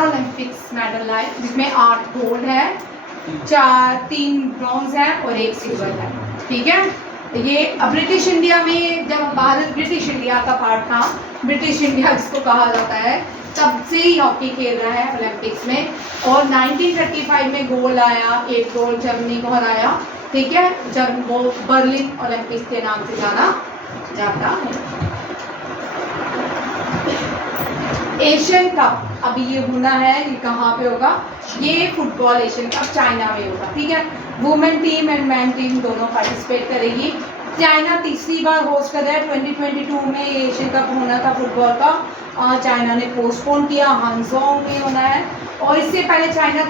ओलंपिक्स मेडल आए, जिसमें 8 गोल्ड है, 3 ब्रॉन्ज है और 1 सिल्वर है, ठीक है। ये ब्रिटिश इंडिया में, जब भारत ब्रिटिश इंडिया का पार्ट था, ब्रिटिश इंडिया जिसको कहा जाता है, तब से ही हॉकी खेल रहा है ओलंपिक्स में। और 1935 में गोल्ड आया, 1 गोल्ड जर्मनी को हराया, ठीक है, जब वो बर्लिन ओलंपिक्स के नाम से जाना जाता है। एशियन कप अभी ये होना है, ये कहाँ पे होगा, ये फुटबॉल एशियन कप चाइना में होगा, ठीक है। Women team and man team दोनों पार्टिसिपेट करेगी। चाइना तीसरी बार होस्ट कर रहा है, 2022 में एशियन कप होना था फुटबॉल का, चाइना ने पोस्टपोन किया, हांगजोंग में होना है। और इससे पहले चाइना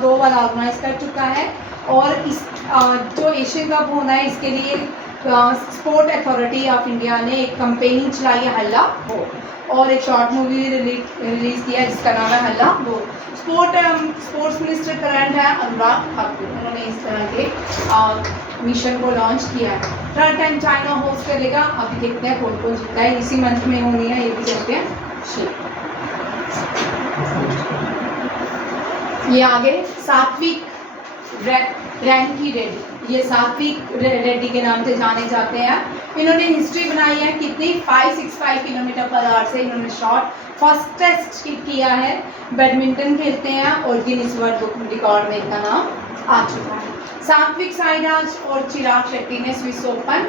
2 बार ऑर्गेनाइज कर चुका है। और इस जो एशियन कप होना है इसके लिए स्पोर्ट अथॉरिटी ऑफ इंडिया ने एक कंपेनिंग चलाई है, हल्ला बोल, और एक शॉर्ट मूवी रिलीज किया है जिसका नाम है हल्ला बोल। स्पोर्ट्स मिनिस्टर करंट है अनुराग ठाकुर, उन्होंने इस तरह के मिशन को लॉन्च किया है। थर्ड टाइम चाइना होस्ट करेगा, अभी देखते हैं कौन कौन जीतता है, इसी मंथ में होनी है, ये भी देखते हैं। ये आगे सात्विक रैंकी रेड्डी, ये सात्विक रेड्डी के नाम से जाने जाते हैं। इन्होंने हिस्ट्री बनाई है कितनी, 565 किलोमीटर पर आवर से इन्होंने शॉट फास्टेस्ट किया है। बैडमिंटन खेलते हैं और गिनीज वर्ल्ड बुक रिकॉर्ड में इनका नाम आ चुका है। सात्विक साईराज और चिराग शेट्टी ने स्विस ओपन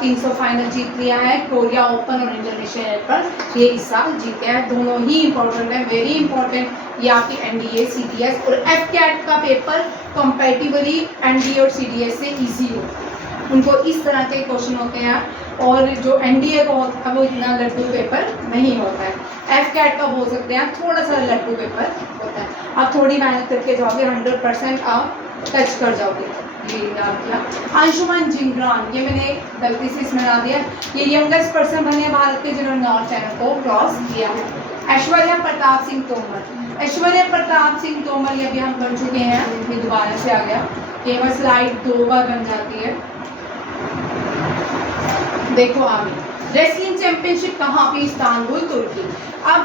300 फाइनल जीत लिया है, कोरिया ओपन और इंडोनेशिया ओपन ये इस साल जीते हैं। दोनों ही इंपॉर्टेंट है, वेरी इंपॉर्टेंट। ये आपकी एनडीए सीडीएस और एफ कैट का पेपर कंपैरेटिवली एनडीए और सीडीएस से इजी हो, उनको इस तरह के क्वेश्चन होते हैं, और जो NDA का होता है वो इतना लड्डू पेपर नहीं होता है। FCAT का बोल सकते हैं थोड़ा सा लड्डू पेपर होता है। आप थोड़ी मेहनत करके जाओगे 100% आप टच कर जाओगे। ये नाम किया अंशुमन जिंगरान, ये मैंने गलती से इसमें बना दिया, ये यंगेस्ट पर्सन बने भारत के जिन्होंने नॉर्थ चैनल को क्रॉस किया है। ऐश्वर्या प्रताप सिंह तोमर, ऐश्वर्या प्रताप सिंह तोमर ये अभी हम कर चुके हैं, ये दोबारा से आ गया, केवल स्लाइड 2 बार बन जाती है। देखो आगे रेसलिंग चैंपियनशिप कहाँ पे, इस्तांबुल तुर्की। अब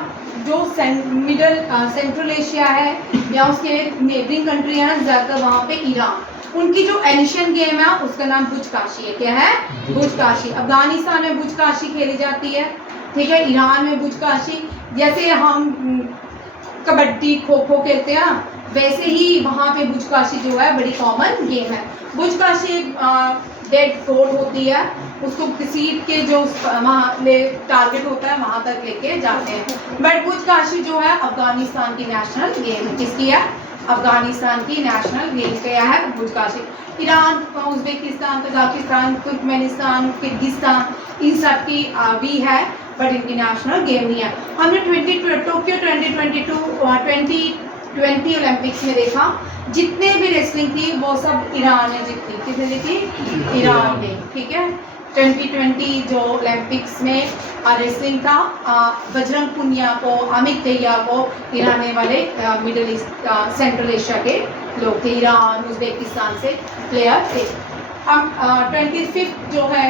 जो सेंट्रल एशिया है या उसके नेबरिंग कंट्री है ज़्यादातर, वहाँ पे ईरान, उनकी जो एशियन गेम है उसका नाम बुजकाशी है। क्या है? बुजकाशी। अफगानिस्तान में बुजकाशी खेली जाती है, ठीक है, ईरान में बुजकाशी। जैसे हम कबड्डी खो खो खेलते हैं ना, वैसे ही वहाँ पे बुजकाशी जो है बड़ी कॉमन गेम है। बुजकाशी एक डेड गोट होती है, उसको किसी के जो वहाँ टारगेट होता है वहाँ तक लेके जाते हैं। बट बुजकाशी जो है अफगानिस्तान की नेशनल गेम है। किसकी है? अफगानिस्तान की नेशनल गेम क्या है? Buzkashi. Iran, Uzbekistan, Kazakhstan, Turkmenistan, Kyrgyzstan, इन सब की भी है, बट इनकी नेशनल गेम नहीं है। हमने टोक्यो 2020 ओलंपिक्स में देखा, जितने भी रेसलिंग थी वो सब ईरान ने जीती। किसने जीती? ईरान ने, ठीक है। 2020 जो ओलंपिक्स में रेसलिंग था, बजरंग पुनिया को, अमित दहिया को ईरान वाले मिडिल ईस्ट सेंट्रल एशिया के लोग थे, ईरान उज्बेकिस्तान से प्लेयर थे। अब 25 जो है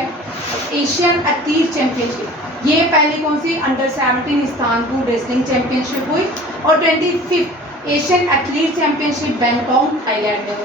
एशियन एथलीट चैंपियनशिप, ये पहली कौन सी? अंडर 17 इस्तांबुल रेसलिंग चैंपियनशिप हुई, और 25 Asian athlete championship Bangkok Thailand में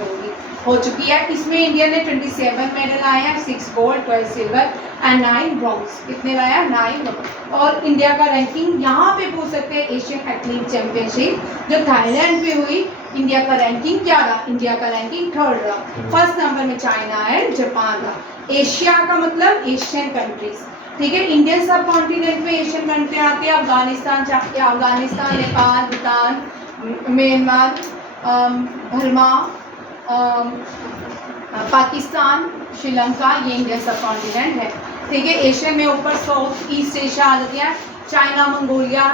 हो चुकी है। इसमें इंडिया ने 27 मेडल आए हैं, 6 गोल्ड, 12 सिल्वर एंड 9 ब्रॉन्ज। कितने लाया? 9। और इंडिया का रैंकिंग यहाँ पे पूछ सकते हैं, एशियन एथलीट चैंपियनशिप जो थाईलैंड में हुई, इंडिया का रैंकिंग क्या रहा? इंडिया का रैंकिंग 3rd रहा। फर्स्ट नंबर में चाइना एंड जापान रहा। एशिया का मतलब एशियन कंट्रीज, ठीक है। इंडियन सब कॉन्टिनेंट में एशियन कंट्री आती है, अफगानिस्तान, नेपाल, भूटान, म्यांमार, बर्मा, पाकिस्तान, श्रीलंका, ये इंडियन सब कॉन्टिनेंट है, ठीक है। एशिया में ऊपर साउथ ईस्ट एशिया आ जाती है, China, Mongolia,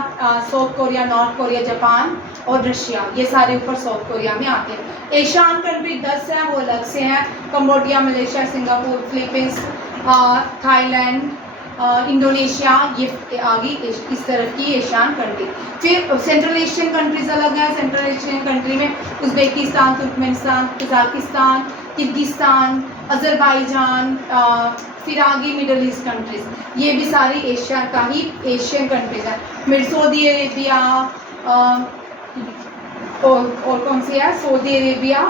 south Korea, north Korea, Japan और रशिया, ये सारे ऊपर साउथ कोरिया में आते हैं। एशियन कंट्री 10 हैं, वो अलग से हैं, Cambodia, Malaysia, Singapore, Philippines, Thailand, Indonesia, ये आगे इस तरह की एशियन कंट्री। फिर सेंट्रल एशियन कंट्रीज अलग है। सेंट्रल एशियन कंट्री में Uzbekistan, Turkmenistan, Kazakhstan, Kyrgyzstan, Azerbaijan, फिर आगे मिडल ईस्ट कंट्रीज, ये भी सारी एशिया का ही एशियन कंट्रीज है। सऊदी अरेबिया, और कौन सी है? Saudi Arabia,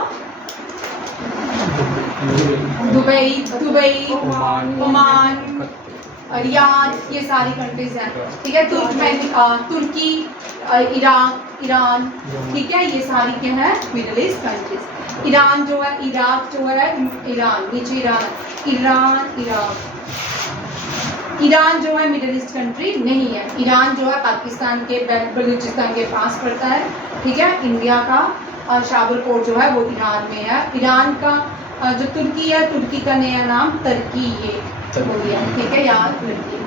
Dubai, Oman, Riyadh, ये सारी कंट्रीज हैं, ठीक है। तुर्की, ईरान, ठीक है, ये सारी क्या है? Middle east countries. ईरान जो है, इराक जो है, ईरान नीचे ईरान जो है मिडिल ईस्ट कंट्री नहीं है। ईरान जो है पाकिस्तान के बलूचिस्तान के पास पड़ता है, ठीक है। इंडिया का शाबरकोट जो है वो ईरान में है। ईरान का जो तुर्की है, तुर्की का नया नाम तुर्की ये हो गया, ठीक है, याद रखिए।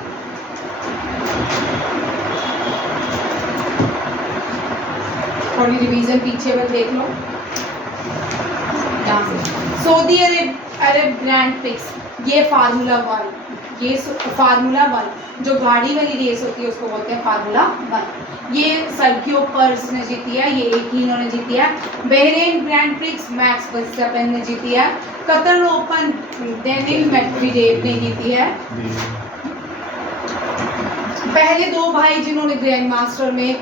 थोड़ी रिवीजन पीछे में देख लो। सऊदी अरब ग्रैंड प्रिक्स, ये फार्मूला 1, ये फार्मूला 1 जो गाड़ी वाली रेस होती है उसको बोलते हैं फार्मूला 1। ये सर्गियो पर्स ने जीती है, ये एक ही इन्होंने जीती है। Bahrain grand prix max Verstappen ने जीती है। कतर ओपन डेनिल मेडवेडेव ने जीती है। पहले 2 भाई जिन्होंने ग्रैंड मास्टर में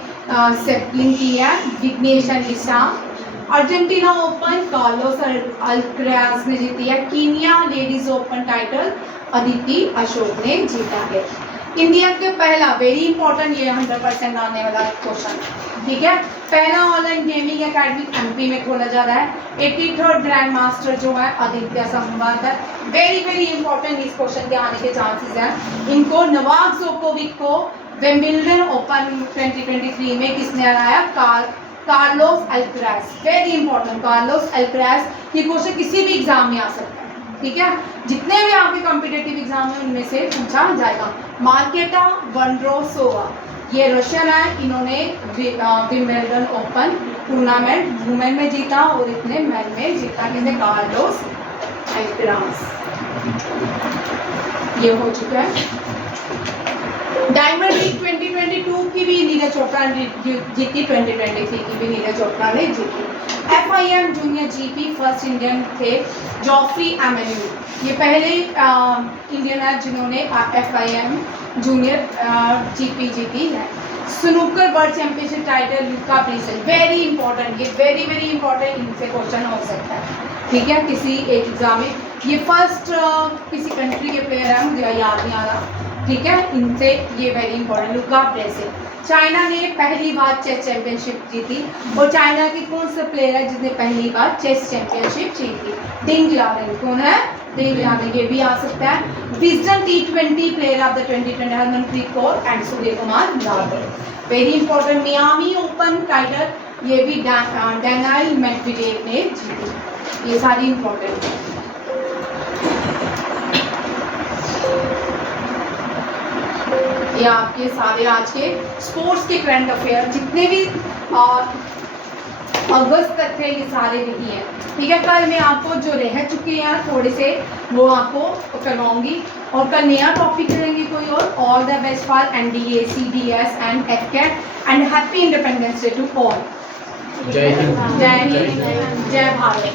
सेटलिंग की है, Vignesh and Isha. Argentina open Carlos Alcaraz ने जीती है। Kenya ladies open title Aditi Ashok ने जीता है। इंडिया के पहला वेरी इंपॉर्टेंट, ये 100% आने वाला क्वेश्चन, ठीक है। पहला ऑनलाइन गेमिंग एकेडमी एमपी में खोला जा रहा है। 83rd ग्रैंड मास्टर जो है आदित्य संवाद है। वेरी इंपॉर्टेंट, इस क्वेश्चन के आने के चांसेस हैं। इनको नोवाक जोकोविक को विंबलडन ओपन 2023 में किसने हराया? Carlos Alcaraz. Very important, Carlos Alcaraz. ये क्वेश्चन किसी भी एग्जाम में आ सकता है, ठीक है, जितने भी आपके कॉम्पिटिटिव एग्जाम है उनमें से पूछा जाएगा। मार्केटा वोंड्रोसोवा, ये रशियन है, इन्होंने विंबलडन ओपन टूर्नामेंट वुमेन में जीता और इतने मैन में जीता, किसने, कार्लोस एल्कराज। ये हो चुका है। डायमंड लीग 2022 की भी नीरज चोपड़ा ने जीती, 2023 की भी नीरज चोपड़ा ने जीती। FIM junior GP first Indian थे जॉफ्री एमेन्यू, ये पहले इंडियन है जिन्होंने FIM जूनियर GP जीती है। स्नूकर वर्ल्ड चैंपियनशिप टाइटल लुका ब्रिसेल, वेरी इंपॉर्टेंट, ये वेरी वेरी इंपॉर्टेंट, इनसे क्वेश्चन हो सकता है, ठीक है, किसी एक एग्जाम में। ये फर्स्ट किसी कंट्री के प्लेयर हैं, मुझे याद नहीं आ रहा, ठीक है, इनसे ये वेरी इंपॉर्टेंट, लुका ब्रिसेल। चाइना ने पहली बार चेस चैंपियनशिप जीती, और चाइना के कौन सा प्लेयर है जिसने पहली बार चेस चैंपियनशिप जीती, डिंग लारेन, कौन है, डिंग लारेन, ये भी आ सकता है। Wisdom T20 player of the 2020 Harmanpreet Kaur and Surya Kumar Yadav, very important. Miami open title ये भी डैनियल मेडवेडेव ने जीती, ये सारी इंपॉर्टेंट है। ये आपके सारे आज के स्पोर्ट्स के करंट अफेयर जितने भी अगस्त तक थे, ये सारे वही हैं, ठीक है। कल मैं आपको जो रह चुके हैं थोड़े से वो आपको करवाऊंगी, और कल नया टॉपिक करेंगे कोई और। All the best for NDA CDS and FCAT and happy independence day to all. जय हिंद, जय हिंद, जय भारत।